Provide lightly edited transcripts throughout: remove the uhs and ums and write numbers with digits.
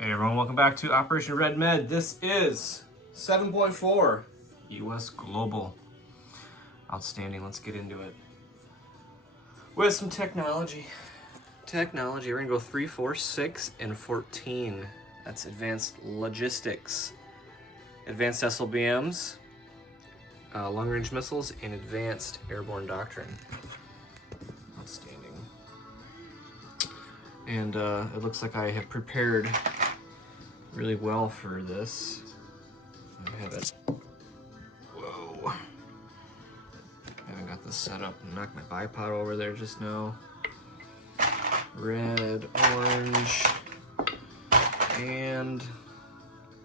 Hey everyone, welcome back to Operation Red Med. This is 7.4 US Global. Outstanding, let's get into it. With some technology. We're gonna go 3, 4, 6, and 14. That's advanced logistics. Advanced SLBMs, long-range missiles, and advanced airborne doctrine. Outstanding. And it looks like I have prepared really well for this. I have it. Whoa. I haven't got this set up. Knocked my bipod over there just now. Red, orange, and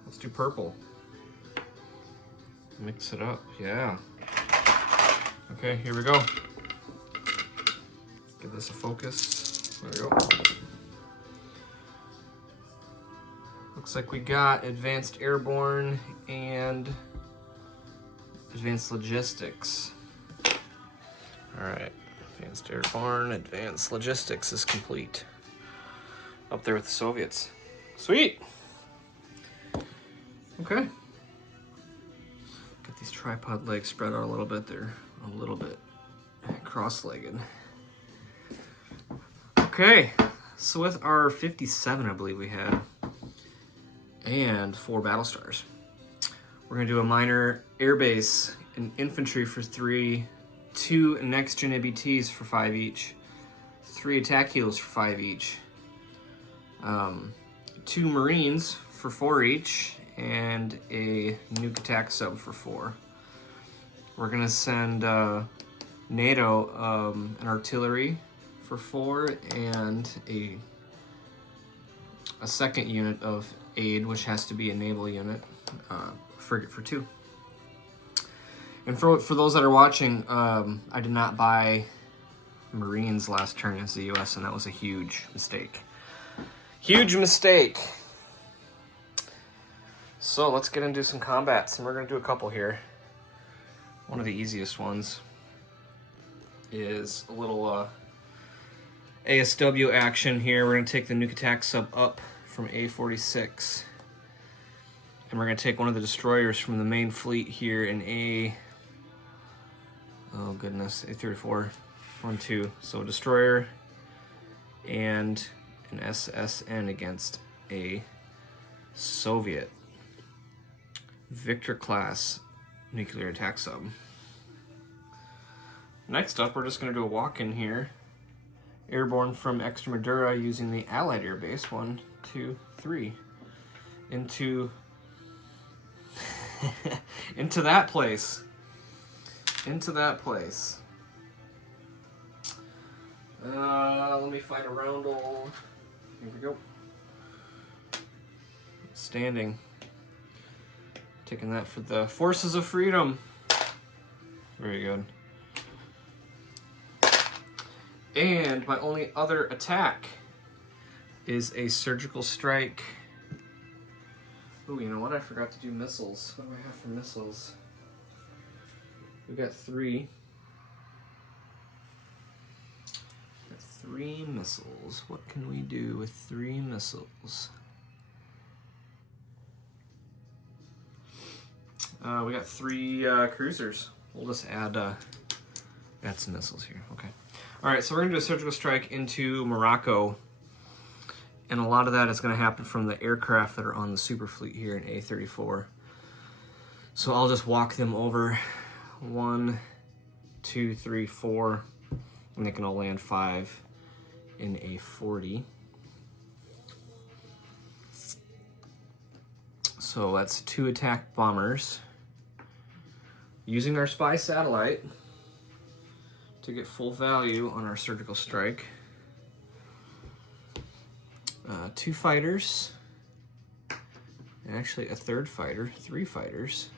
let's do purple. Mix it up, yeah. Okay, here we go. Give this a focus. There we go. Looks like we got advanced airborne and advanced logistics. All right, advanced airborne, advanced logistics is complete. Up there with the Soviets. Sweet. Okay. Get these tripod legs spread out a little bit. They're a little bit cross-legged. Okay, so with our 57, I believe we had, and 4 battle stars, we're gonna do a minor airbase and infantry for 3, 2 next-gen ABTs for 5 each, 3 attack helos for 5 each, 2 Marines for 4 each, and a nuke attack sub for 4. We're gonna send NATO an artillery for 4 and a second unit of aid, which has to be a naval unit, frigate for 2. And for those that are watching, I did not buy Marines last turn as the US, and that was a huge mistake. Huge mistake! So let's get into some combats, and we're going to do a couple here. One of the easiest ones is a little ASW action here. We're going to take the nuke attack sub up from A46. And we're going to take one of the destroyers from the main fleet here in oh goodness, A34, 1, 2. So a destroyer and an SSN against a Soviet Victor class nuclear attack sub. Next up, we're just going to do a walk-in here. Airborne from Extremadura using the Allied Air Base. 1, 2, 3. Into into that place. Into that place. Let me find a roundel. Here we go. Standing. Taking that for the Forces of Freedom. Very good. And my only other attack is a surgical strike. Ooh, you know what? I forgot to do missiles. What do I have for missiles? We got 3. Got 3 missiles. What can we do with 3 missiles? We got 3 cruisers. We'll just add some missiles here. Okay. All right, so we're gonna do a surgical strike into Morocco, and a lot of that is gonna happen from the aircraft that are on the super fleet here in A34. So I'll just walk them over. 1, 2, 3, 4, and they can all land 5 in A40. So that's 2 attack bombers. Using our spy satellite to get full value on our surgical strike. 2 fighters, and actually a 3rd fighter, 3 fighters.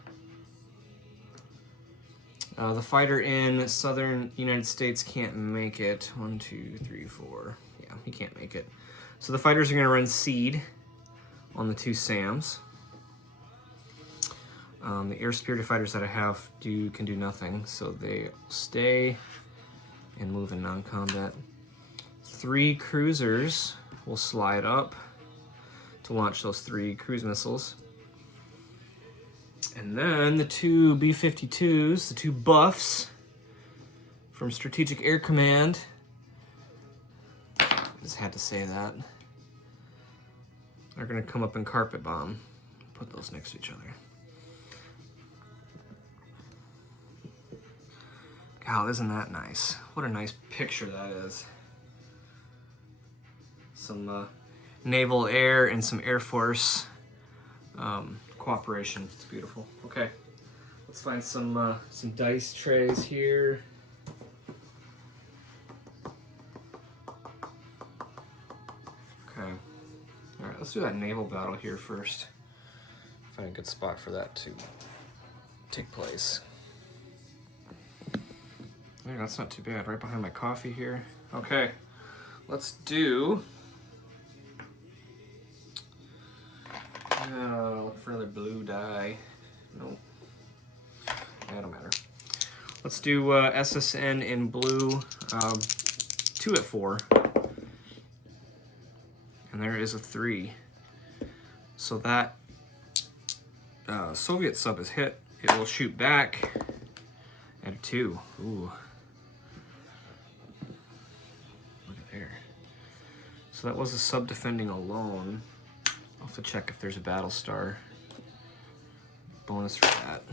The fighter in southern United States can't make it. 1, 2, 3, 4. Yeah, he can't make it. So the fighters are going to run seed on the 2 SAMs. The air-spirited fighters that I have can do nothing, so they stay and move in non-combat. 3 cruisers will slide up to launch those 3 cruise missiles. And then the 2 B-52s, the 2 buffs from Strategic Air Command. Just had to say that. They're gonna come up and carpet bomb. Put those next to each other. God, isn't that nice? What a nice picture that is. Some naval air and some Air Force cooperation. It's beautiful. Okay, let's find some dice trays here. Okay, all right, let's do that naval battle here first. Find a good spot for that to take place. Yeah, that's not too bad. Right behind my coffee here. Okay, let's do. Look for another blue die. Nope. That don't matter. Let's do SSN in blue. 2 at 4. And there is a 3. So that Soviet sub is hit. It will shoot back at a 2. Ooh. Look at there. So that was a sub defending alone. I'll have to check if there's a battle star bonus for that.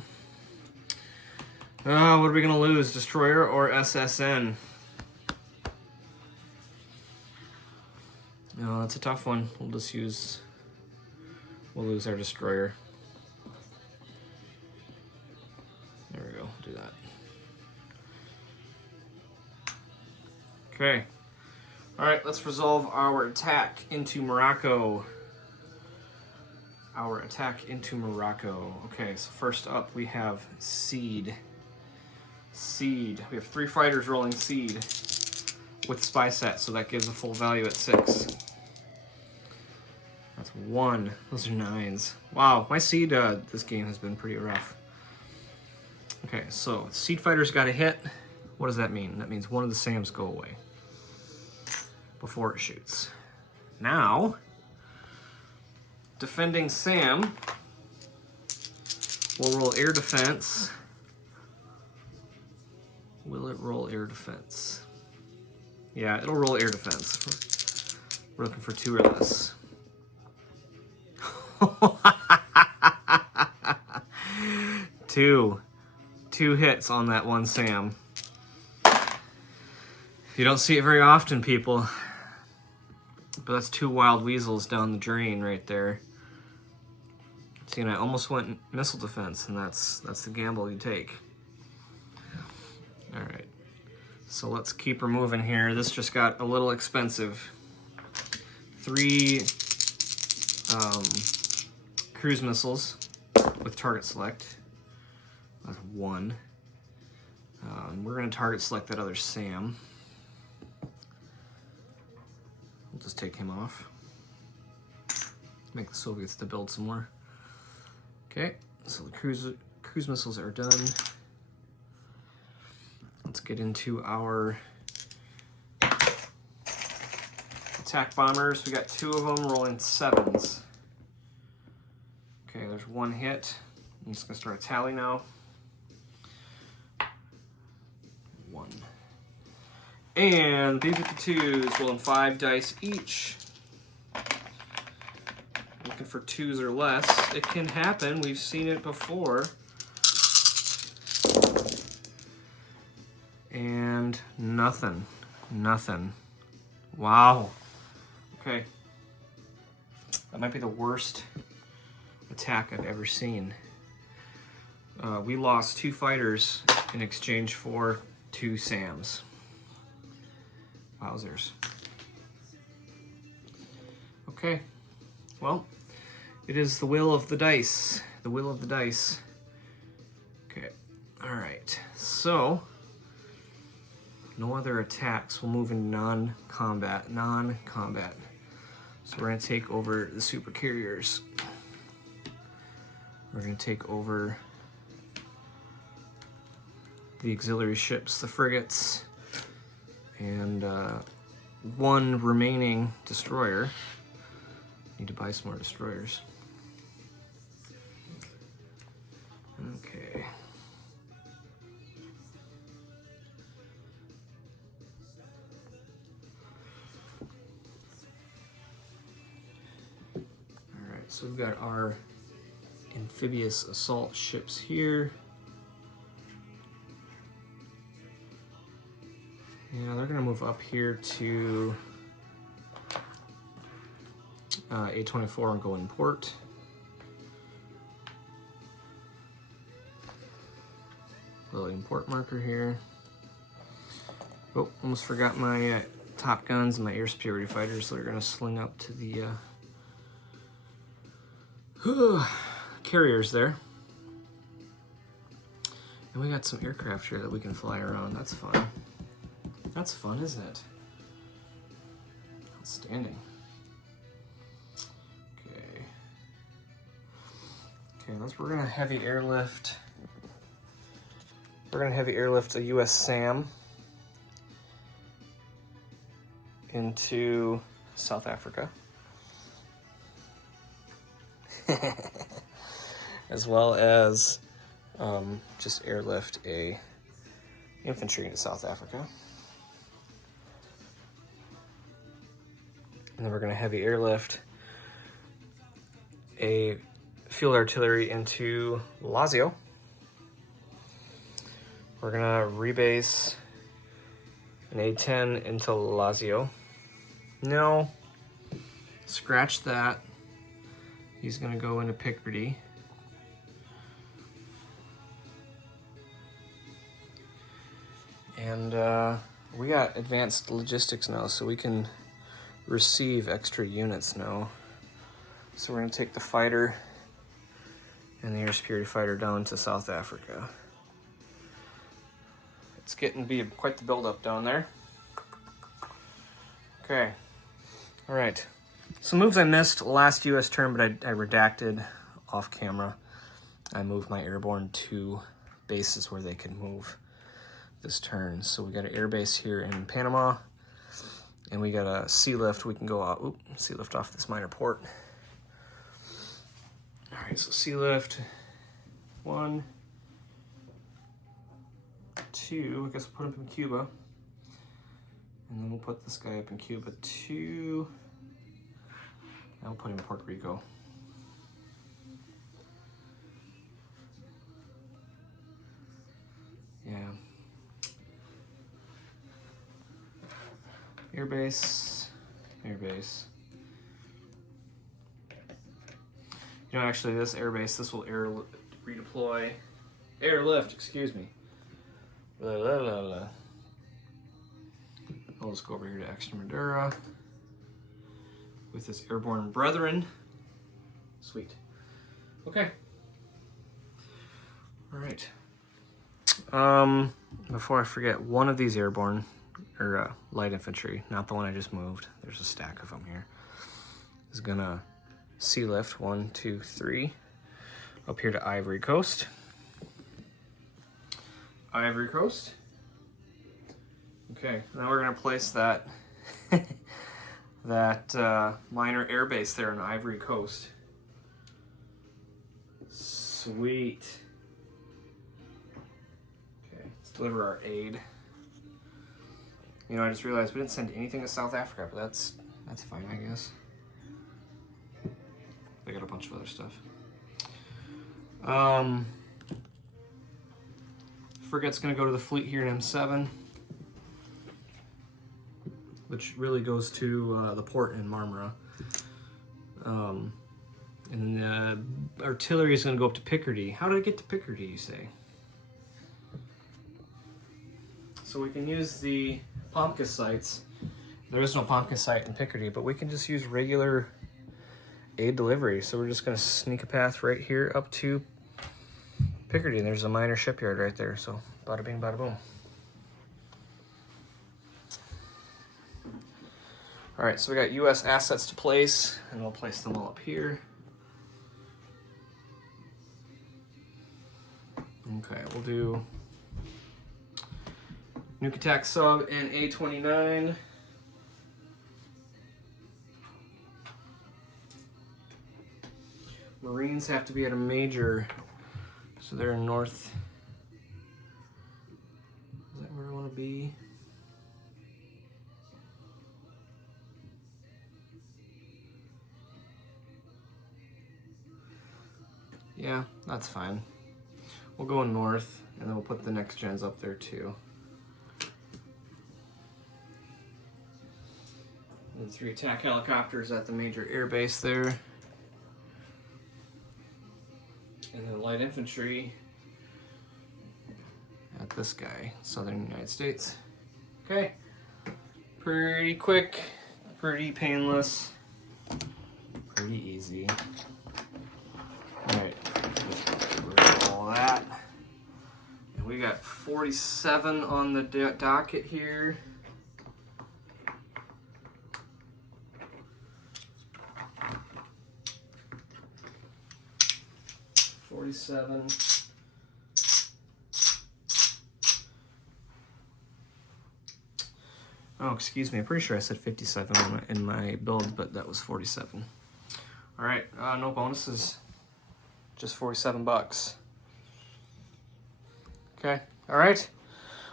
What are we gonna lose? Destroyer or SSN? No, that's a tough one. We'll lose our destroyer. There we go, do that. Okay. All right, let's resolve our attack into Morocco. Okay, so first up we have Seed. We have 3 fighters rolling Seed with spy set, so that gives a full value at 6. That's 1. Those are 9s. Wow, my Seed this game has been pretty rough. Okay, so Seed fighters got a hit. What does that mean? That means one of the SAMs go away before it shoots. Now, defending SAM will roll air defense. Will it roll air defense? Yeah, it'll roll air defense. We're looking for 2 or less. 2 hits on that one SAM. You don't see it very often, people. But that's 2 wild weasels down the drain right there. See, and I almost went missile defense, and that's the gamble you take. All right, so let's keep her moving here. This just got a little expensive. 3 cruise missiles with target select. That's 1. We're gonna target select that other SAM. We'll just take him off. Make the Soviets to build some more. Okay, so the cruise missiles are done. Let's get into our attack bombers. We got 2 of them rolling 7s. Okay, there's 1 hit. I'm just gonna start a tally now. 1. And B-52s rolling 5 dice each. Looking for 2s or less. It can happen. We've seen it before. And nothing. Wow. Okay. That might be the worst attack I've ever seen. We lost 2 fighters in exchange for 2 SAMs. Wowzers. Okay. Well, it is the will of the dice. The will of the dice. Okay. All right. So, no other attacks. We'll move into non-combat. So we're going to take over the super carriers. We're going to take over the auxiliary ships, the frigates, and 1 remaining destroyer. Need to buy some more destroyers. Okay. Alright, so we've got our amphibious assault ships here. Yeah, they're going to move up here to A24 and go in port. Little import marker here. Oh, almost forgot my top guns and my air superiority fighters, so they're going to sling up to the carriers there. And we got some aircraft here that we can fly around. That's fun. That's fun, isn't it? Outstanding. Okay. Okay, we're gonna heavy airlift. We're gonna heavy airlift a US SAM into South Africa. As well as just airlift a infantry into South Africa. And then we're going to heavy airlift a field artillery into Lazio. We're going to rebase an A-10 into Lazio. No, scratch that. He's going to go into Picardy. And we got advanced logistics now, so we can receive extra units now. So we're going to take the fighter and the air superiority fighter down to South Africa. It's getting to be quite the build-up down there. Okay. All right. Some moves I missed last US turn, but I redacted off camera. I moved my airborne to bases where they can move this turn. So we got an air base here in Panama, and we got a sea lift. We can go out, sea lift off this minor port. All right, so sea lift 1, 2. I guess we'll put him in Cuba, and then we'll put this guy up in Cuba 2. And we'll put him in Puerto Rico. Yeah. Airbase, airbase. You know, actually, this airbase, this will redeploy, airlift, excuse me. Blah, blah, blah, blah. I'll just go over here to Extremadura with this airborne brethren. Sweet. Okay. All right. Before I forget, one of these airborne, or light infantry, not the one I just moved, there's a stack of them here, is gonna sea lift 1, 2, 3 up here to Ivory Coast. Ivory Coast. Okay, now we're gonna place that that minor air base there in Ivory Coast. Sweet. Okay, let's deliver our aid. You know, I just realized we didn't send anything to South Africa, but that's fine, I guess. They got a bunch of other stuff. Frigate's gonna go to the fleet here in M7, which really goes to the port in Marmara. And artillery is gonna go up to Picardy. How did I get to Picardy, you say? So we can use the Pomka sites. There is no Pomka site in Picardy, but we can just use regular aid delivery. So we're just gonna sneak a path right here up to Picardy, and there's a minor shipyard right there. So bada bing, bada boom. All right, so we got US assets to place, and we'll place them all up here. Okay, we'll do nuke attack sub and A29. Marines have to be at a major, so they're in north. Is that where I want to be? Yeah, that's fine. We'll go north, and then we'll put the next gens up there too. And 3 attack helicopters at the major air base there. And then light infantry at this guy, southern United States. Okay, pretty quick, pretty painless, pretty easy. All right, all that. And we got 47 on the docket here. Oh, excuse me. I'm pretty sure I said 57 in my build, but that was 47. All right, no bonuses, just 47 bucks. Okay, all right.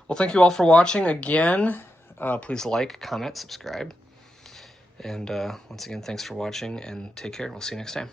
Well, thank you all for watching again. Please like, comment, subscribe. And once again, thanks for watching and take care. We'll see you next time.